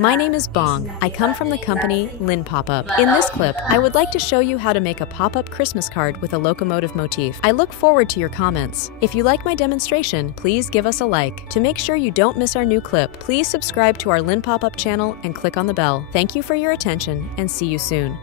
my name is Bong. I come from the company LINPopUp. In this clip, I would like to show you how to make a pop-up Christmas card with a locomotive motif. I look forward to your comments. If you like my demonstration, please give us a like. To make sure you don't miss our new clip, please subscribe to our LINPopUp channel and click on the bell. Thank you for your attention and see you soon.